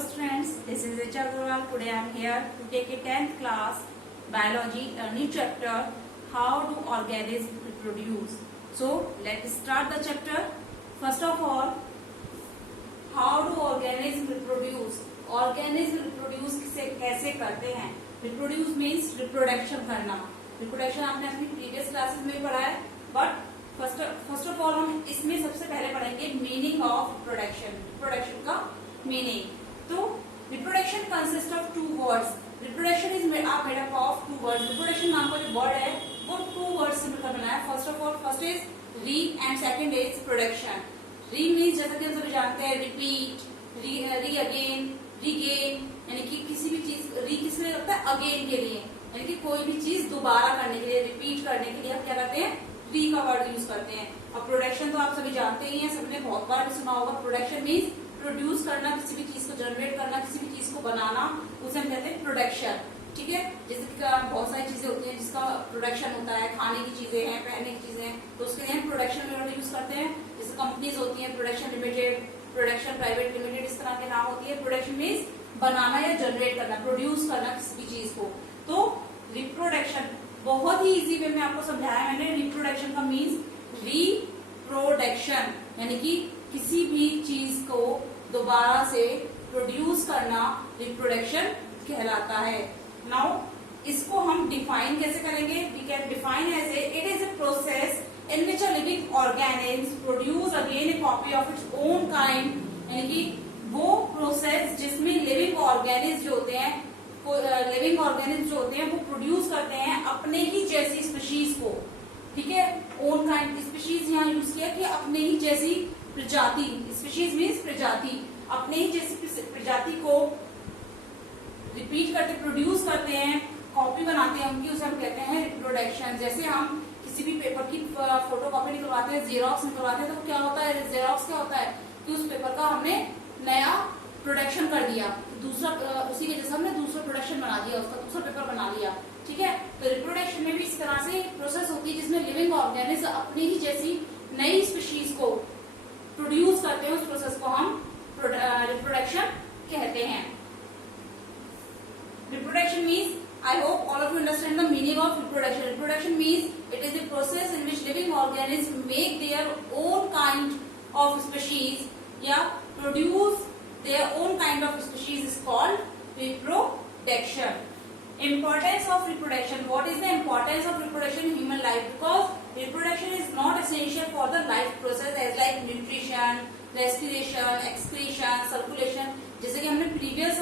students, this is Richa Agarwal. Today I am here to take a 10th class biology, a new chapter, how do organisms reproduce. So let's start the chapter. First of all, how do organisms reproduce? Organisms reproduce कैसे करते हैं? Reproduce means reproduction करना. Reproduction आपने अपनी previous classes में पढ़ा है, but first of all हम इसमें सबसे पहले पढ़ेंगे मीनिंग ऑफ रिप्रोडक्शन. रिप्रोडक्शन का मीनिंग. तो reproduction consist of two words. Reproduction is made up of two words. Reproduction नाम का जो वर्ड है वो टू वर्ड से मिलकर बना है. First of all first is री एंड सेकंड इज प्रोडक्शन. री मीन्स जैसा कि हम सभी जानते हैं रिपीट, री अगेन, रीगेन, यानी कि किसी भी चीज री किस लिए लगता है? अगेन के लिए, यानी कि कोई भी चीज दोबारा करने के लिए, रिपीट करने के लिए हम क्या करते हैं? री का वर्ड यूज करते हैं. और प्रोडक्शन तो आप सभी जानते ही हैं, सबने बहुत बार भी सुना होगा. प्रोडक्शन मीन्स प्रोड्यूस करना, किसी भी चीज को जनरेट करना, किसी भी चीज को बनाना, उसे हम कहते हैं प्रोडक्शन. ठीक है. जैसे कि बहुत सारी चीजें होती हैं जिसका प्रोडक्शन होता है, खाने की चीजें हैं, पहनने की चीजें हैं, तो उसके लिए हम प्रोडक्शन वर्ड यूज करते हैं. जैसे कंपनीज होती है production limited, production private limited, इस तरह के नाम होती है. प्रोडक्शन मीन्स बनाना या जनरेट करना, प्रोड्यूस करना किसी भी चीज को. तो रिप्रोडक्शन बहुत ही इजी वे में आपको समझाया मैंने. रिप्रोडक्शन का मीन्स रिप्रोडक्शन, यानी कि किसी भी चीज को दोबारा से प्रोड्यूस करना रिप्रोडक्शन कहलाता है. नाउ इसको हम डिफाइन कैसे करेंगे? We can define as it is a process in which a living organism produce again a copy of its own kind. यानी कि वो प्रोसेस जिसमें लिविंग ऑर्गेनिज्म जो होते हैं, लिविंग ऑर्गेनिज्म जो होते हैं वो प्रोड्यूस करते हैं अपने ही जैसी स्पीशीज को. ठीक है. ओन काइंड स्पीशीज यहाँ यूज किया कि अपने ही जैसी प्रजाति. स्पीशीज मीन्स प्रजाति. अपने ही जैसी प्रजाति को रिपीट करते, प्रोड्यूस करते हैं, कॉपी बनाते हैं उनकी, उसे हम कहते हैं रिप्रोडक्शन. जैसे हम किसी भी पेपर की फोटो कॉपी निकलवाते हैं, जेरोक्स निकलवाते हैं, तो क्या होता है? जेरोक्स क्या होता है कि उस पेपर का हमने नया प्रोडक्शन कर दिया, दूसरा उसी के जैसा हमने दूसरा प्रोडक्शन बना दिया, उसका दूसरा पेपर बना लिया. ठीक है. तो रिप्रोडक्शन में भी इस तरह से प्रोसेस होती है जिसमें लिविंग ऑर्गेनिज्म अपनी ही जैसी नई स्पीशीज को प्रोड्यूस करते हैं. उस प्रोसेस को हम रिप्रोडक्शन कहते हैं. Reproduction means, I hope all of you understand the meaning of reproduction. Reproduction means it is a process in which living organism make their own kind of species या produce their own kind of species is called reproduction. Importance of reproduction. What is the importance of reproduction in human life? Because reproduction is not essential for the life process as like nutrition, respiration, excretion, circulation. जैसे कि हमने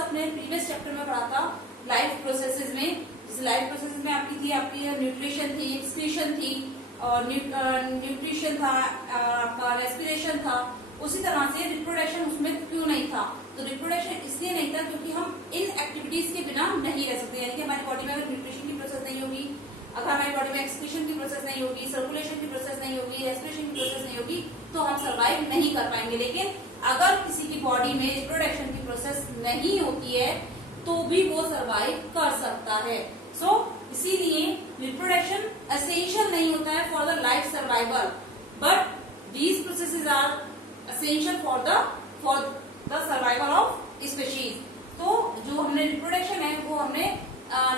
अपने previous chapter में पढ़ा था life processes में. जैसे life processes में आपकी न्यूट्रिशन थी, एक्सक्रीशन थी, और न्यूट्रिशन था, आपका रेस्पिरेशन था. उसी तरह से रिप्रोडक्शन उसमें क्यों नहीं था? तो रिप्रोडक्शन इसलिए नहीं था क्योंकि हम इन एक्टिविटीज के बिना नहीं रह सकते. यानी कि हमारी बॉडी में अगर न्यूट्रिशन की प्रोसेस नहीं होगी, अगर हमारी बॉडी में एक्सक्रीशन की प्रोसेस नहीं होगी, सर्कुलेशन की प्रोसेस नहीं होगी, रेस्पिरेशन की प्रोसेस नहीं होगी, तो हम सर्वाइव नहीं कर पाएंगे. लेकिन अगर किसी की बॉडी में रिप्रोडक्शन की प्रोसेस नहीं होती है तो भी वो सर्वाइव कर सकता है. सो इसीलिए रिप्रोडक्शन एसेंशियल नहीं होता है for the life survival, but these processes are essential for the survival of species. तो जो हमने रिप्रोडक्शन है वो हमने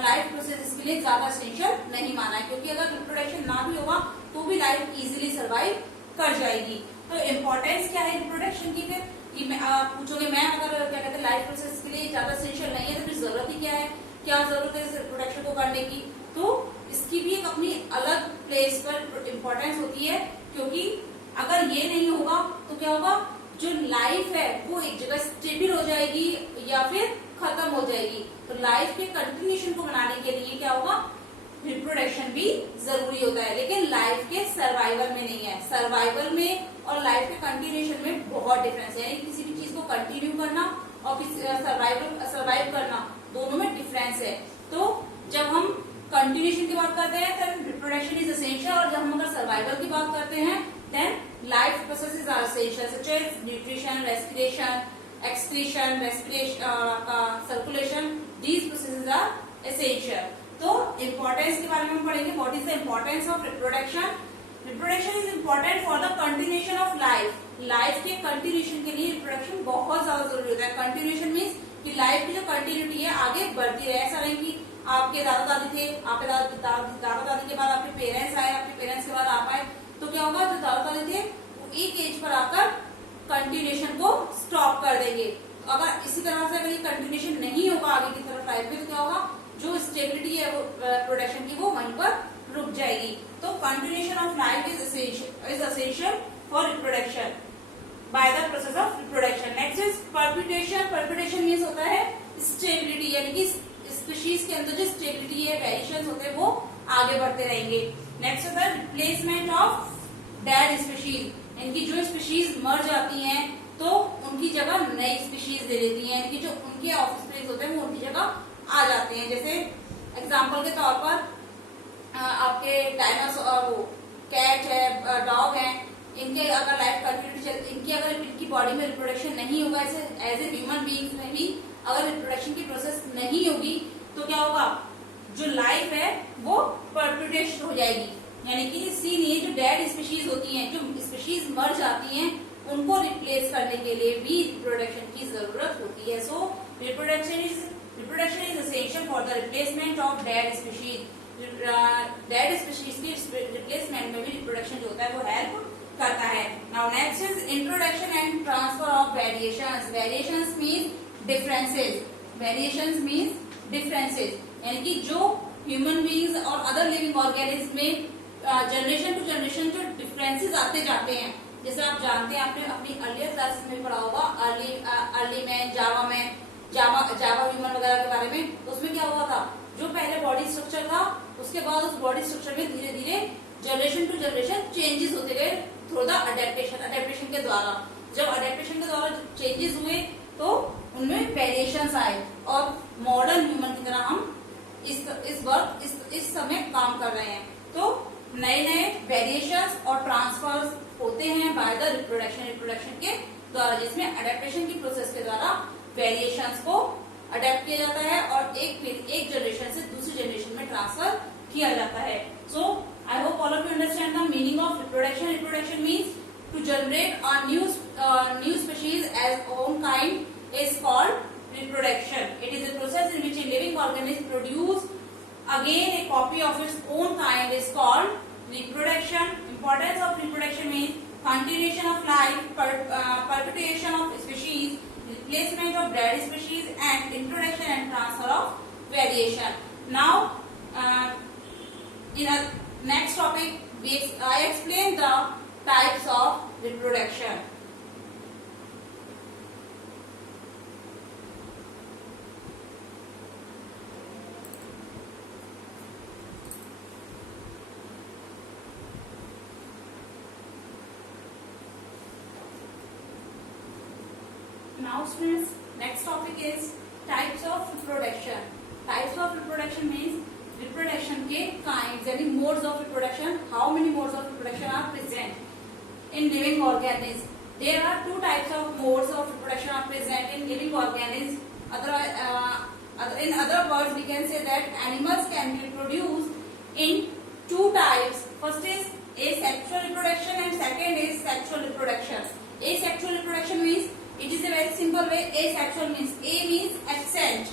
लाइफ प्रोसेस के लिए ज्यादा एसेंशियल नहीं माना है, क्योंकि अगर रिप्रोडक्शन ना भी होगा तो भी लाइफ इजीली सर्वाइव कर जाएगी. तो इम्पोर्टेंस क्या है रिप्रोडक्शन की? फिर कि आप पूछोगे मैम अगर क्या कहते हैं लाइफ प्रोसेस के लिए ज्यादा एसेंशियल नहीं है तो फिर जरूरत ही क्या है? क्या जरूरत है इस रिप्रोडक्शन को करने की? तो इसकी भी एक अपनी अलग प्लेस पर इम्पोर्टेंस होती है, क्योंकि अगर ये नहीं होगा तो क्या होगा? जो लाइफ है वो एक जगह स्टेबल हो जाएगी या फिर खत्म हो जाएगी. तो लाइफ के कंटिन्यूएशन को बनाने के लिए क्या होगा? रिप्रोडक्शन भी जरूरी होता है, लेकिन लाइफ के सर्वाइवल में नहीं है. सर्वाइवल में और लाइफ के कंटिन्यूएशन में बहुत डिफरेंस है. यानी किसी भी चीज को कंटिन्यू करना और सर्वाइव करना, दोनों में डिफरेंस है. तो जब हम कंटिन्यूएशन की बात करते हैं तब रिप्रोडक्शन इज एसेंशियल, और जब हम अगर सर्वाइवल की बात करते हैं then life processes are essential such as nutrition, respiration, excretion, circulation. These processes are essential. तो importance के बारे में हम पढ़ेंगे. What is the importance of reproduction? Reproduction is important for the continuation of life. Life के continuation के लिए reproduction बहुत ज्यादा जरूरी होता है. कंटिन्यूएशन मीन्स कि लाइफ की जो कंटिन्यूटी है आगे बढ़ती रहे। ऐसा नहीं कि आपके दादा दादी थे, आपके दादा दादी के बाद आपके पेरेंट्स आए, आपके पेरेंट्स के बाद आप आए, तो क्या होगा, जो दादा दादी थे वो एक एज पर आकर कंटिन्यूएशन को स्टॉप कर देंगे। अगर इसी तरह से अगर ये कंटिन्यूएशन नहीं होगा आगे की तरफ लाइफ में, तो क्या होगा, जो स्टेबिलिटी है वो प्रोडक्शन की वो वहीं पर रुक जाएगी। तो continuation of life is essential for reproduction by the process of reproduction. Next is perpetuation. Perpetuation means होता है स्टेबिलिटी, यानी कि स्पीशीज के अंदर जो स्टेबिलिटी है, वेरिएशंस होते हैं, वो आगे बढ़ते रहेंगे। नेक्स्ट होता है रिप्लेसमेंट ऑफ डेड स्पीशीज, इनकी जो स्पीशीज मर जाती हैं तो उनकी जगह नई स्पीशीज ले लेती हैं, इनकी जो उनके ऑफस्प्रिंग होते हैं वो उनकी जगह आ जाते हैं। जैसे एग्जांपल के तौर पर आपके डायनासोर, वो कैट है, डॉग है, इनके अगर लाइफ कंटिन्यूटी इनकी अगर इनकी बॉडी में रिप्रोडक्शन नहीं होगा, ऐसे एज ए ह्यूमन बीइंग्स में भी अगर रिप्रोडक्शन की प्रोसेस नहीं होगी, तो क्या होगा, जो लाइफ है वो परप्यूटेट हो जाएगी। यानी कि इसीलिए जो डेड स्पीशीज होती हैं, जो स्पीशीज मर जाती हैं, उनको रिप्लेस करने के लिए भी रिप्रोडक्शन की जरूरत होती है। सो reproduction is essential for the replacement of dead species. Dead species की रिप्लेसमेंट में भी रिप्रोडक्शन जो होता है वो हेल्प करता है। Now next is introduction and transfer of variations. Variations means differences. Variations means differences, यानी कि जो ह्यूमन बीइंग्स और अदर लिविंग ऑर्गेनिज्म में जनरेशन टू जनरेशन जो डिफरेंसेस आते जाते हैं। जैसे आप जानते हैं, आपने अपनी अर्लियर क्लासेस में पढ़ा होगा, अर्ली में जावा ह्यूमन वगैरह के बारे में। तो उसमें क्या हुआ था, जो पहले बॉडी स्ट्रक्चर था, उसके बाद उस बॉडी स्ट्रक्चर में धीरे धीरे जनरेशन टू जनरेशन चेंजेस होते गए थ्रू द अडेप्टेशन के द्वारा। जब अडेप्टेशन के द्वारा चेंजेस हुए तो उनमें वेरिएशंस आए, और मॉडर्न ह्यूमन की तरह हम इस समय काम कर रहे हैं। तो नए नए वेरिएशंस और ट्रांसफर्स होते हैं बाय द रिप्रोडक्शन के द्वारा, जिसमें अडेप्टेशन की प्रोसेस के द्वारा वेरिएशंस को अडेप्ट किया जाता है और एक जनरेशन से दूसरी जनरेशन में ट्रांसफर किया जाता है। So I hope all of you understand the meaning of reproduction. Reproduction means to generate a new species as own kind is called reproduction. It is a process in which a living organism produce again a copy of its own kind is called reproduction. Importance of reproduction means continuation of life, perpetuation of species, replacement of dead species, and introduction and transfer of variation. Now, in a next topic, I explain the types of reproduction. Now students, next topic is types of reproduction. Types of reproduction means reproduction के kinds, यानी modes of reproduction. How many modes of reproduction are present in living organisms? There are two types of modes of reproduction are present in living organisms. In other words, we can say that animals can be reproduced in two types. First is asexual reproduction and second is sexual reproduction. Asexual reproduction means, it is a very simple way. Asexual means A means absent.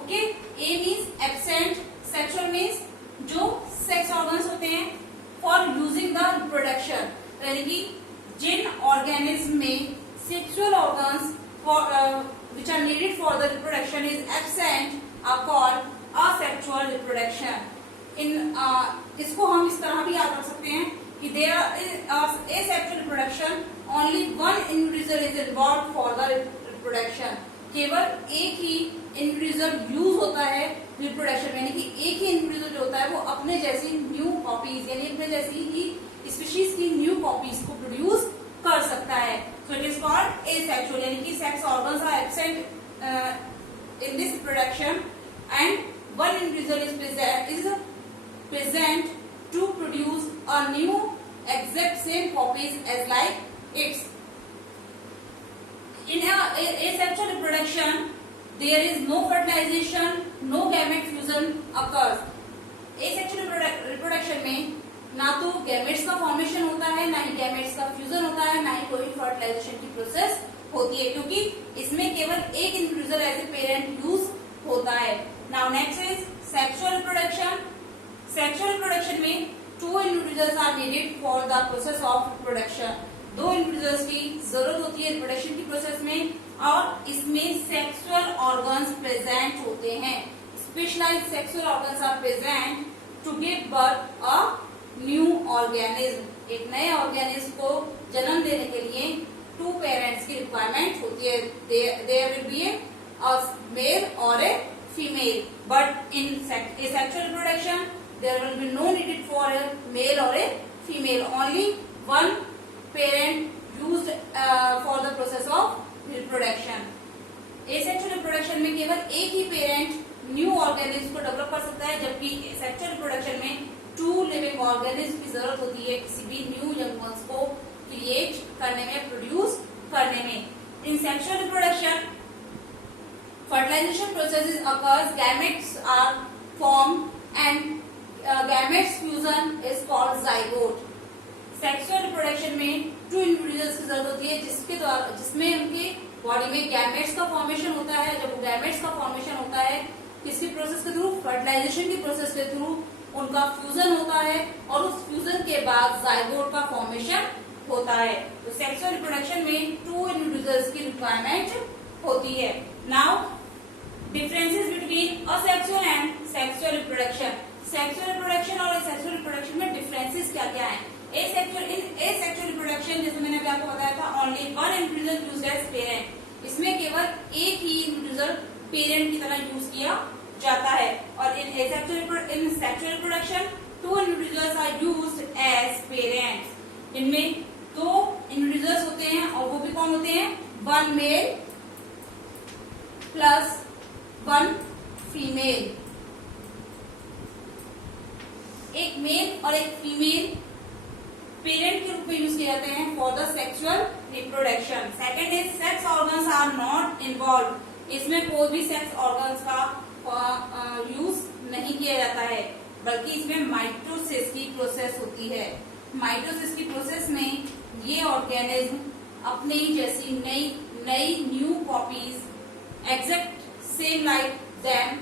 Okay, A means absent. Sexual means जो sex organs होते हैं for using the reproduction, यानी कि जिन organism में sexual organs which are needed for the reproduction is absent are called asexual reproduction. इसको हम इस तरह भी याद रख सकते हैं कि there is asexual reproduction, only one individual is involved for the reproduction. केवल एक ही इंडिविजुअल यूज होता है रिप्रोडक्शन में, यानी कि एक ही इंडिविजुअल जो होता है वो अपने जैसी न्यू कॉपीज, यानी अपने जैसी ही स्पीशीज की न्यू कॉपीज को प्रोड्यूस कर सकता है. So it is called asexual, यानी कि sex organs are absent in this production and one individual is present to produce a new exact same copies as like its. In asexual reproduction, there is no fertilization, no gamete fusion occurs. Asexual reproduction में ना तो gametes का formation होता है, ना ही gametes का fusion होता है, ना ही कोई फर्टिलाइजेशन की प्रोसेस होती है, क्योंकि इसमें केवल एक individual as a parent use होता है। Now next is sexual reproduction. Sexual reproduction में 2 individuals are needed for the process of reproduction. 2 individuals की जरूरत होती है रिप्रोडक्शन की प्रोसेस में, और इसमें सेक्सुअल ऑर्गन्स प्रेजेंट होते हैं। Specialised sexual organs are present to give birth a new organism. एक नए ऑर्गेनिज्म को जन्म देने के लिए 2 पेरेंट्स की रिक्वायरमेंट होती है। There will be a male or a female, but in asexual reproduction there will be no needed for a male or a female. Only one parent used for the process of reproduction. asexual reproduction में केवल एक ही parent new organism को develop कर सकता है, जबकि sexual reproduction में 2 लिविंग ऑर्गेनिज्म की जरूरत होती है किसी भी न्यू यंग वंस को क्रिएट करने में, प्रोड्यूस करने में। इन sexual reproduction fertilization processes occurs, gametes are formed and gametes fusion is called zygote. Sexual reproduction में 2 individuals की जरूरत होती है जिसमें उनके बॉडी में गैमेट्स का फॉर्मेशन होता है। जब गैमेट्स का फॉर्मेशन होता है किसकी प्रोसेस के थ्रू, फर्टिलाइजेशन की प्रोसेस के थ्रू उनका फ्यूजन होता है, और उस फ्यूजन के बाद जाइगोट का फॉर्मेशन होता है। तो सेक्सुअल रिप्रोडक्शन में 2 इंडिविजुअल्स की रिक्वायरमेंट होती है। Now differences between asexual and sexual reproduction. Sexual reproduction और असेक्सुअल रिप्रोडक्शन में डिफरेंसेस क्या क्या हैं? एसेक्सुअल रिप्रोडक्शन जैसे मैंने अभी आपको बताया था, only 1 individual used as parent. इसमें केवल एक ही इंडिविजुअल पेरेंट की तरह यूज किया जाता है। और in sexual reproduction 2 individuals are used as parents. इनमें 2 इंडिविजुअल्स होते हैं, और वो भी कौन होते हैं? 1 मेल प्लस 1 फीमेल। एक मेल और एक फीमेल पेरेंट के रूप में यूज किए जाते हैं for the sexual reproduction. Second is sex organs are not involve. इसमें कोई भी सेक्स ऑर्गन्स का यूज नहीं किया जाता है, बल्कि इसमें माइटोसिस की प्रोसेस होती है। माइटोसिस की प्रोसेस में ये ऑर्गेनिज्म अपने ही जैसी नई new copies exact same like them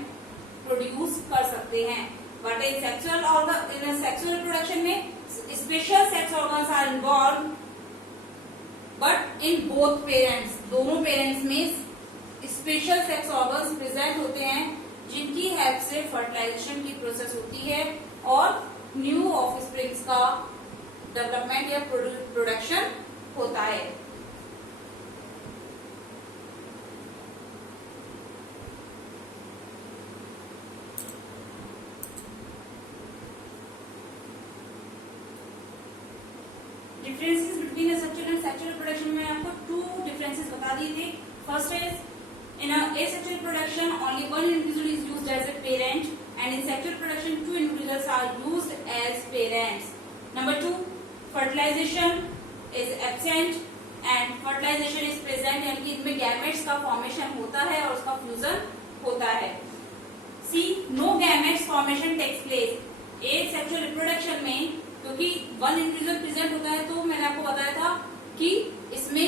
produce कर सकते हैं। बट इन सेक्सुअल रिप्रोडक्शन में special sex organs are involve, but in both parents, दोनों पेरेंट्स में स्पेशल सेक्स ऑर्गन्स प्रेजेंट होते हैं, जिनकी हेल्प से फर्टिलाइजेशन की प्रोसेस होती है और न्यू ऑफस्प्रिंग्स का डेवलपमेंट या प्रोडक्शन होता है। Differences between asexual and sexual reproduction में आपको 2 डिफरेंसेस बता दिए थे। First is in asexual reproduction only 1 individual is used as a parent, and in sexual reproduction 2 individuals are used as parents. Number 2, fertilization is absent and fertilization is present, यानी कि इनमें gametes का formation होता है और उसका fusion होता है। C, no gametes formation takes place. asexual reproduction में क्योंकि 1 इंडिविजुअल प्रेजेंट होता है, तो मैंने आपको बताया था कि इसमें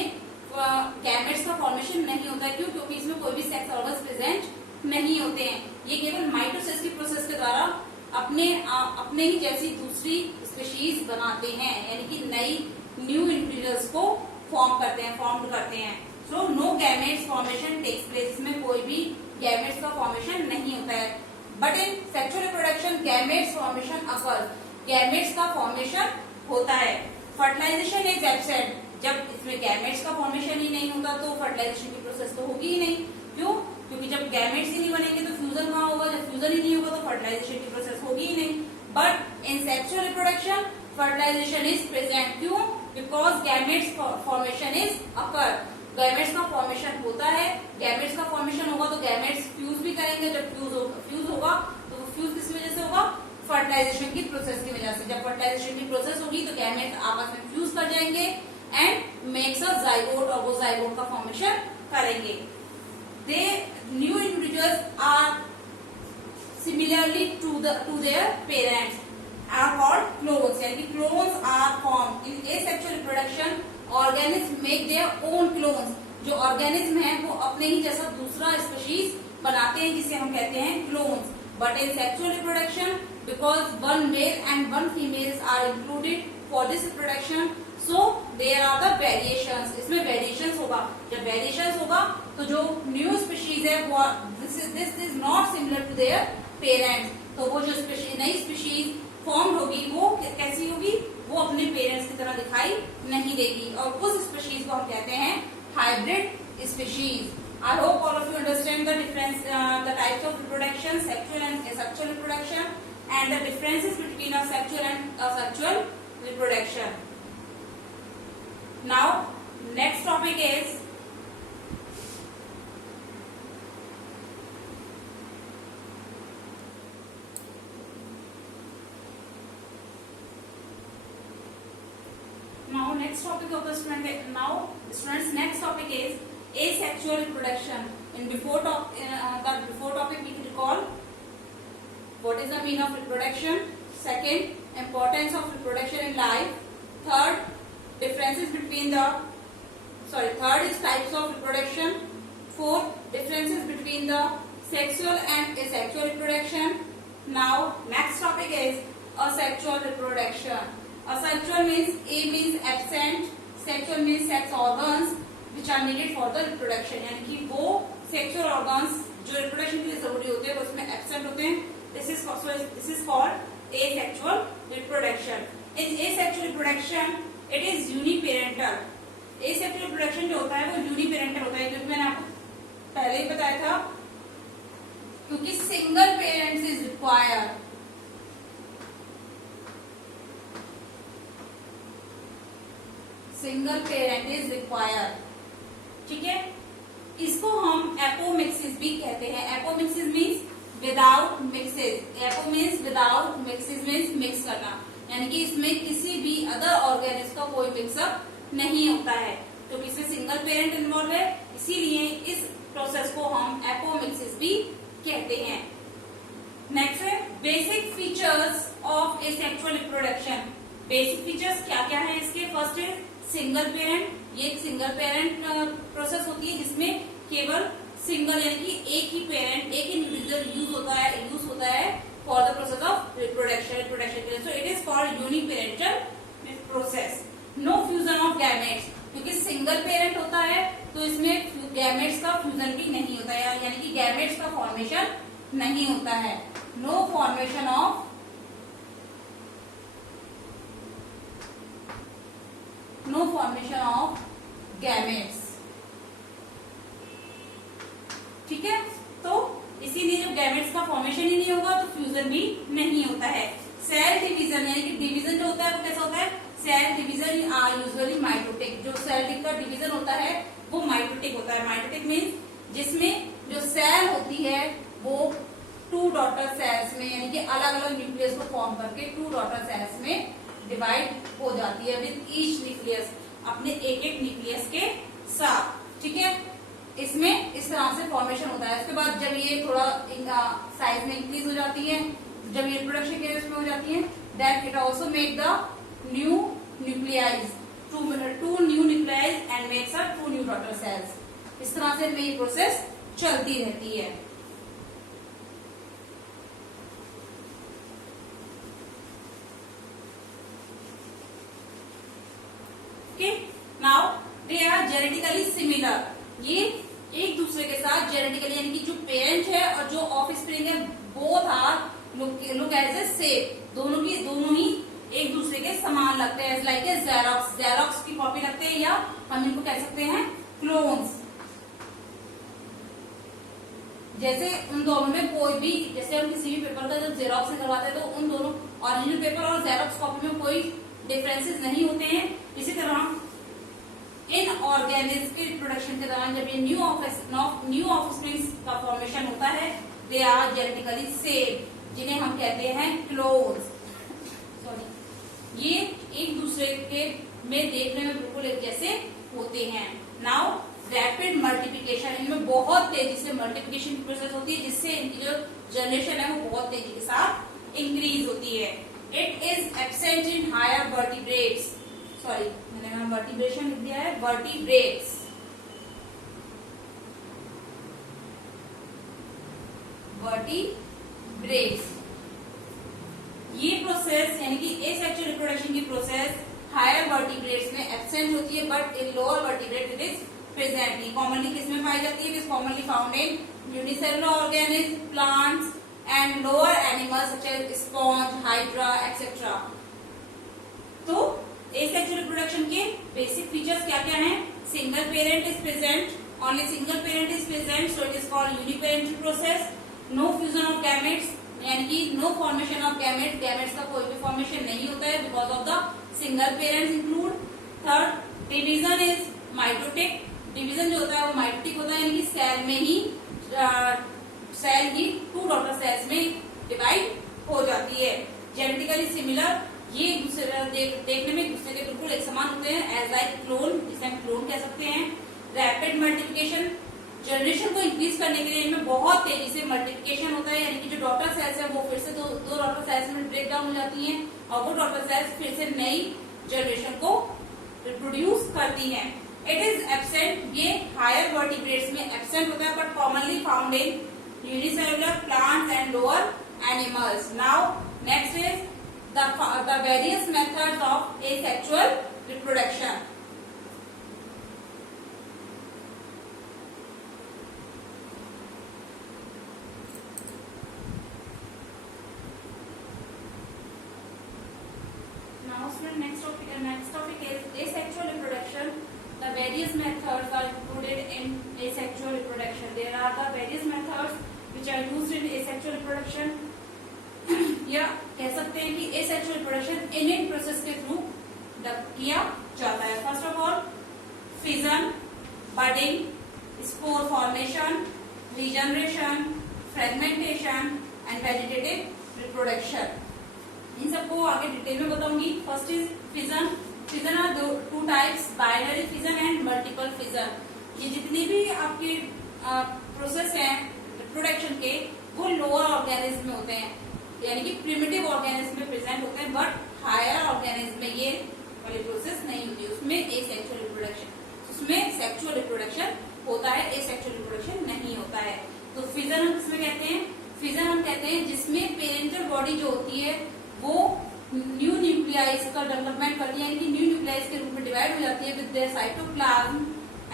गैमेट्स का फॉर्मेशन नहीं होता है। क्यों? क्योंकि इसमें कोई भी सेक्स ऑर्गन्स प्रेजेंट नहीं होते हैं। ये केवल माइटोसिस की प्रोसेस के द्वारा अपने ही जैसी दूसरी स्पीशीज बनाते हैं, यानी कि नई न्यू इंडिविजुअल्स को फॉर्म करते हैं। So no gametes formation takes place. इसमें कोई भी गैमेट्स का फॉर्मेशन नहीं होता है। But in sexual reproduction gametes formation occur, gametes का फॉर्मेशन होता है। Fertilisation is absent. जब इसमें गैमेट्स का फॉर्मेशन ही नहीं होता तो फर्टिलाइजेशन की प्रोसेस तो होगी ही नहीं। क्यों? क्योंकि जब गैमेट्स ही नहीं बनेंगे तो फ्यूजन कहाँ होगा? जब फ्यूजन ही नहीं होगा तो फर्टिलाइजेशन की प्रोसेस होगी ही नहीं। But in sexual reproduction fertilization is present. क्यों? Because gametes formation is occur. Gametes का फॉर्मेशन होता है। गैमेट्स का फॉर्मेशन होगा तो गैमेट्स फ्यूज भी करेंगे। जब फ्यूज होगा तो फ्यूज किस वजह से होगा? फर्टिलाइजेशन की प्रोसेस की वजह से। जब फर्टिलाइजेशन की प्रोसेस होगी तो गैमेट्स आपस में फ्यूज कर जाएंगे एंड मेक्स अ जाइगोट, और वो जाइगोट का फॉर्मेशन करेंगे। The new individuals are similarly to their parents are called clones, यानी कि clones are formed in asexual reproduction. Organism make their own clones. जो ऑर्गेनिज्म है वो अपने ही जैसा दूसरा स्पीशीज बनाते हैं जिसे हम कहते हैं clones. But in sexual reproduction, because one male and one females are included for this reproduction, so there are the variations. इसमें वेरिएशंस होगा. जब वेरिएशंस होगा तो जो न्यू स्पीशीज है वो this is not similar to their parents. तो वो जो नई स्पीशीज फॉर्म होगी वो कैसी होगी, वो अपने पेरेंट्स की तरह दिखाई नहीं देगी, और उस स्पीशीज को हम कहते हैं hybrid species. I hope all of you understand the difference, the types of reproduction, sexual and asexual reproduction, and the differences between a sexual and asexual reproduction. Now, next topic is next topic of the student. Now, students, next topic is asexual reproduction. In the before topic we can recall what is the meaning of reproduction. Second, importance of reproduction in life. Third, differences between third is types of reproduction. Fourth, differences between the sexual and asexual reproduction. Now, next topic is asexual reproduction. Asexual means A means absent, sexual means sex organs which are needed for the reproduction. यानी कि वो sexual organs जो reproduction के लिए जरूरी होते हैं वो उसमें absent होते हैं. This is called asexual reproduction. In asexual reproduction, it is uniparental. Asexual reproduction जो होता है वो uniparental होता है, क्योंकि मैंने आपको पहले ही बताया था, क्योंकि single parents is required. Single parent is required. ठीक है, इसको हम एपोमिक्सिस भी कहते हैं. Apomixis means without mixes. Apo means without, mixes means mix करना, यानी कि इसमें किसी भी अदर ऑर्गेनिज्म का कोई मिक्सअप नहीं होता है, क्योंकि इसमें सिंगल पेरेंट इन्वॉल्व है, इसीलिए इस प्रोसेस को हम एपोमिक्सिस भी कहते हैं. नेक्स्ट है basic features of asexual reproduction. Basic features क्या क्या है इसके. फर्स्ट है सिंगल पेरेंट. ये एक सिंगल पेरेंट प्रोसेस होती है जिसमें केवल सिंगल यानी कि एक ही पेरेंट, एक इंडिविजुअल यूज होता है for the process of reproduction के लिए. So it is called uniparental process. No fusion of gametes, क्योंकि सिंगल पेरेंट होता है तो इसमें गैमेट्स का फ्यूजन भी नहीं होता है, यानी कि गैमेट्स का फॉर्मेशन नहीं होता है. No formation of gametes. ठीक है, तो इसीलिए जब गैमेट्स का फॉर्मेशन ही नहीं होगा तो फ्यूजन भी नहीं होता है. सेल डिवीजन यानी कि डिवीजन जो होता है वो कैसा होता है. Cell division are usually mitotic. जो सेल का डिवीजन होता है वो माइटोटिक होता है. माइटोटिक मीन्स जिसमें जो सेल होती है वो 2 डॉटर सेल्स में, यानी कि अलग अलग न्यूक्लियस को फॉर्म करके 2 डॉटर सेल्स में डिवाइड हो जाती है विद ईच न्यूक्लियस, अपने एक एक न्यूक्लियस के साथ. ठीक है, इसमें इस तरह से फॉर्मेशन होता है. उसके बाद जब ये थोड़ा साइज में इंक्रीज हो जाती है, जब ये रिप्रोडक्शन के उसमें हो जाती है, that it also make the new nuclei, 2 new nuclei and makes a 2 new daughter cells. इस तरह से ये प्रोसेस चलती रहती है. Now they are genetically similar. ये एक दूसरे के साथ जेनेटिकली यानी कि जो पेरेंट है और जो ऑफ स्प्रिंग है both are look as a same. दोनों ही एक दूसरे के समान लगते हैं. लाइक ए जेरोक्स की कॉपी लगते हैं, या हम इनको कह सकते हैं क्लोन्स. जैसे उन दोनों में कोई भी, जैसे हम किसी भी पेपर का जब जेरोक्स करवाते हैं तो उन दोनों ओरिजिनल पेपर और जेरोक्स कॉपी में कोई डिफरेंसेस नहीं होते हैं. इसी तरह इन ऑर्गेनिज्म के रिप्रोडक्शन के दौरान जब ये न्यू ऑफस्प्रिंग्स का फॉर्मेशन होता है, दे आर जेनेटिकली सेम, जिन्हें हम कहते हैं क्लोन्स. सॉरी, ये एक दूसरे के में देखने में बिल्कुल एक जैसे होते हैं. नाउ रैपिड मल्टीप्लिकेशन, इनमें बहुत तेजी से मल्टीप्लिकेशन की प्रोसेस होती है, जिससे इनकी जो जनरेशन है वो बहुत तेजी के साथ इंक्रीज होती है. It is absent in higher vertebrates. Sorry, मैंने वर्टिब्रेशन लिख दिया है, वर्टिब्रेट्स. वर्टिब्रेट्स। ये प्रोसेस यानी कि एसेक्सुअल रिप्रोडक्शन की प्रोसेस हायर वर्टिब्रेट्स में एब्सेंट होती है, but in lower vertebrate it is presently. Commonly किसमें पाई जाती है? It is commonly found in unicellular organism, plants and lower animals such as sponge, hydra etcetera. तो एसेक्सुअल रिप्रोडक्शन के बेसिक फीचर्स क्या क्या हैं? Single parent is present, only single parent is present, so it is called uniparental process. No fusion of gametes यानी कि no formation of gametes, gametes का कोई भी फॉर्मेशन नहीं होता है because of the single parents include. Third, division is mitotic, division जो होता है वो माइटोटिक होता है यानी कि सेल में ही सेल ही टू डॉटर सेल्स में डिवाइड हो जाती है। जेनेटिकली सिमिलर, ये देखने में एक दूसरे के बिल्कुल एक समान होते हैं, एज लाइक क्लोन, जिसे हम क्लोन कह सकते हैं। रैपिड मल्टीप्लिकेशन, जनरेशन को इंक्रीज करने के लिए इनमें बहुत तेजी से मल्टीप्लिकेशन होता है यानी कि जो डॉटर सेल्स है वो फिर से दो डॉटर सेल्स में ब्रेक डाउन हो जाती हैं और वो डॉटर सेल्स फिर से नई जनरेशन को रिप्रोड्यूस करती हैं। इट इज एब्सेंट, ये हायर वर्टिब्रेट्स में एब्सेंट होता है but commonly found in unicellular plants and lower animals. Now next is the various methods of asexual reproduction. Now student, next topic is asexual reproduction. The various methods are included in asexual reproduction. There are the various methods which are used in asexual reproduction. या कह सकते हैं कि asexual reproduction innate process के through किया जाता है। First of all fission, budding, spore formation, regeneration, fragmentation and vegetative reproduction. इन सबको आगे डिटेल में बताऊंगी। First is fission. Fission are two types, binary fission and multiple fission. ये जितनी भी आपके प्रोसेस हैं रिप्रोडक्शन के वो लोअर ऑर्गेनिज्म में होते हैं यानी कि प्रिमिटिव ऑर्गेनिज्म में प्रेजेंट होते हैं, बट हायर ऑर्गेनिज्म में ये वाली प्रोसेस नहीं होती, उसमें एसेक्सुअल रिप्रोडक्शन, उसमें सेक्सुअल रिप्रोडक्शन होता है, एसेक्सुअल रिप्रोडक्शन नहीं होता है। तो फिजन हम किसमें कहते हैं? फिजन हम कहते हैं जिसमें पेरेंटल बॉडी जो होती है वो न्यू न्यूक्लियाइज का डेवलपमेंट करती है यानी कि न्यू न्यूक्लियाइज के रूप में डिवाइड हो जाती है with their cytoplasm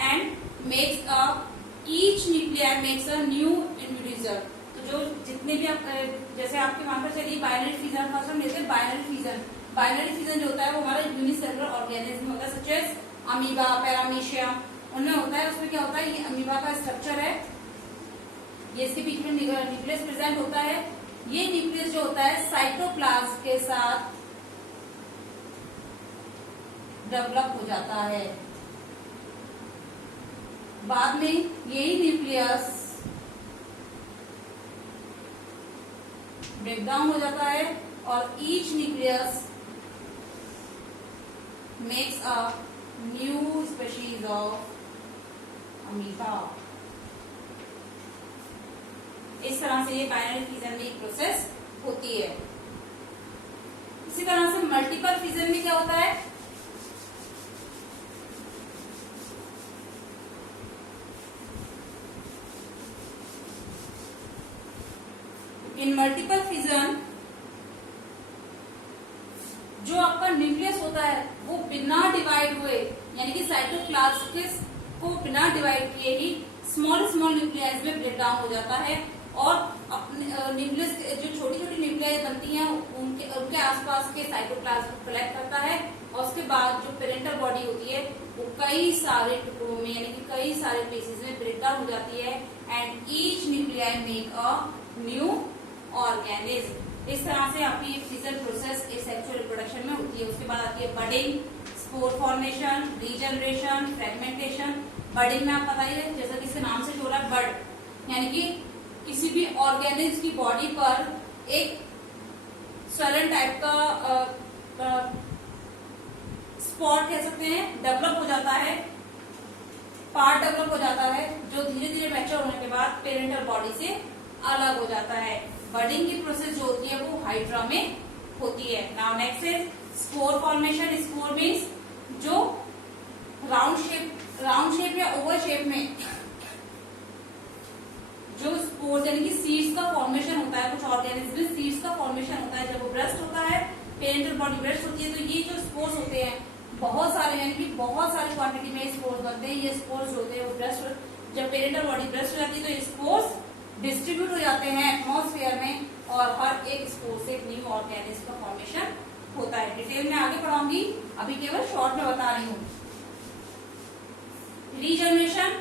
and makes a each nuclear makes a new individual. जो जितने भी आप जैसे आपके वहां पर चलिए बाइनरी फिजन, फर्स्ट हम लेते हैं बाइनरी फिजन। बाइनरी फिजन जो होता है वो हमारा यूनिसेलुलर ऑर्गेनिज्म होता है सच एज अमीबा, पैरामीशिया, उनमें होता है। उसमें क्या होता है, ये अमीबा का स्ट्रक्चर है, ये इसके बीच में न्यूक्लियस प्रेजेंट होता है। ये न्यूक्लियस जो होता है साइटोप्लाज्म के साथ डेवलप हो जाता है। बाद में यही न्यूक्लियस ब्रेक डाउन हो जाता है और each nucleus makes a new species of amoeba. इस तरह से ये बाइनरी फिजन में एक प्रोसेस होती है। इसी तरह से मल्टीपल फिजन में क्या होता है, इन मल्टीपल फिजन जो आपका न्यूक्लियस होता है वो बिना डिवाइड हुए यानी कि साइटोप्लाज्म को बिना डिवाइड किए ही स्मॉल स्मॉल न्यूक्लियस में ब्रेक डाउन हो जाता है और अपने न्यूक्लियस जो छोटी छोटी न्यूक्लियस बनती हैं उनके आसपास के साइटोप्लाज्म को कलेक्ट करता है और उसके बाद जो पेरेंटल बॉडी होती है वो कई सारे टुकड़ों में यानी कि कई सारे पीसेस में ब्रेक डाउन हो जाती है and each nuclei make a new organism. इस तरह से आपकी ये फिजन प्रोसेस एसेक्सुअल रिप्रोडक्शन में होती है। उसके बाद आती है budding, spore formation, regeneration, fragmentation. Budding में आप बताइए जैसा कि इसके नाम से जो रहा बड यानी कि किसी भी ऑर्गेनिज्म की बॉडी पर एक स्वलन टाइप का स्पॉट कह सकते हैं डेवलप हो जाता है, पार्ट डेवलप हो जाता है जो धीरे धीरे मैच्योर होने के बाद पेरेंटल बॉडी से अलग हो जाता है। बडिंग की प्रोसेस जो होती है वो हाइड्रा में होती है। Now next is spore formation. Spore means जो राउंड शेप या ओवल शेप में जो स्पोर्स यानी कि सीड्स का फॉर्मेशन होता है, कुछ ऑर्गेनिज्म में सीड्स का फॉर्मेशन होता है, जब वो ब्रस्ट होता है, पेरेंटल बॉडी ब्रस्ट होती है, तो ये जो स्पोर्स होते हैं बहुत सारे, यानी कि बहुत सारी क्वांटिटी में स्पोर्स बनते हैं। ये स्पोर्स होते हैं वो ब्रस्ट, जब पेरेंटल बॉडी ब्रस्ट हो जाती है तो स्पोर्स डिस्ट्रीब्यूट हो जाते हैं एटमॉस्फेयर में, और हर एक स्पोर से एक न्यू ऑर्गेनिज्म का फॉर्मेशन होता है। डिटेल में आगे पढ़ाऊंगी, अभी केवल शॉर्ट में बता रही हूँ। रीजनरेशन,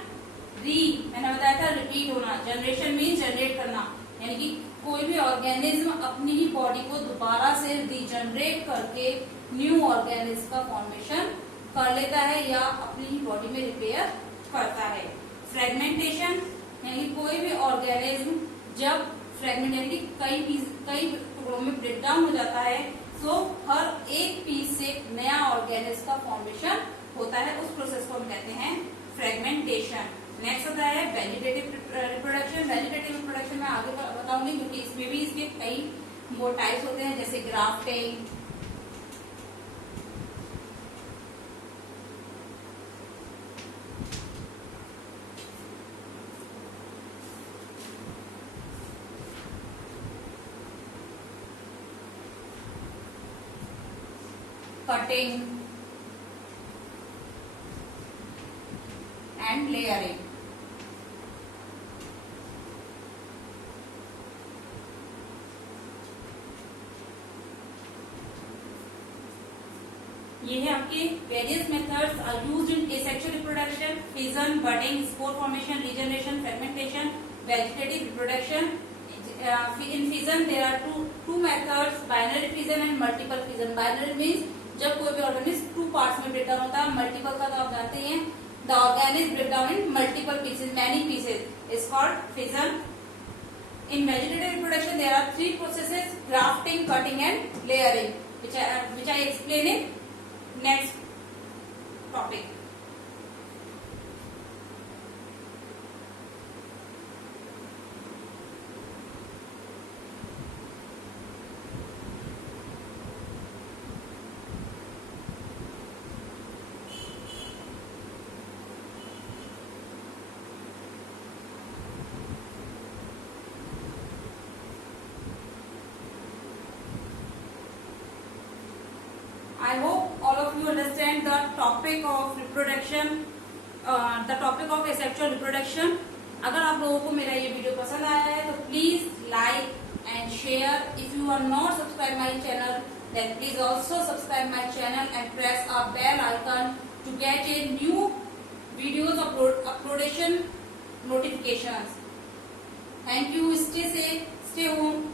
री मैंने बताया था रिपीट होना, जनरेशन मीन जनरेट करना, यानी कि कोई भी ऑर्गेनिज्म अपनी ही बॉडी को दोबारा से रीजनरेट करके न्यू ऑर्गेनिज्म का फॉर्मेशन कर लेता है या अपनी ही बॉडी में रिपेयर करता है। फ्रेगमेंटेशन, यानी कोई भी ऑर्गेनिज्म जब फ्रेगमेंट यानी कि कई टुकड़ों में ब्रेक डाउन हो जाता है, तो हर एक पीस से नया ऑर्गेनिज्म का फॉर्मेशन होता है, उस प्रोसेस को हम कहते हैं फ्रेगमेंटेशन। नेक्स्ट होता है वेजिटेटिव रिप्रोडक्शन। वेजिटेटिव रिप्रोडक्शन में आगे बताऊंगी, क्योंकि इसमें भी इसके कई वो टाइप्स होते हैं, जैसे ग्राफ्टिंग, कटिंग एंड लेयरिंग। ये है आपके various methods are used in asexual reproduction, fission, budding, spore formation, regeneration, fragmentation, vegetative reproduction. In fission there are two methods, binary fission and multiple fission. Binary means जब कोई भी organism two parts में break down होता है। Multiple का तो आप जानते हैं, the organism break down in multiple pieces, many pieces, is called fission. In vegetative reproduction there are three processes, grafting, cutting and layering, which I explain in next topic. I hope all of you understand the topic of reproduction, the topic of asexual reproduction. अगर आप लोगों को मेरा ये video पसंद आया है तो please like and share. If you are not subscribe my channel then please also subscribe my channel and press a bell icon to get a new videos uploadation notifications. Thank you. Stay safe, stay home.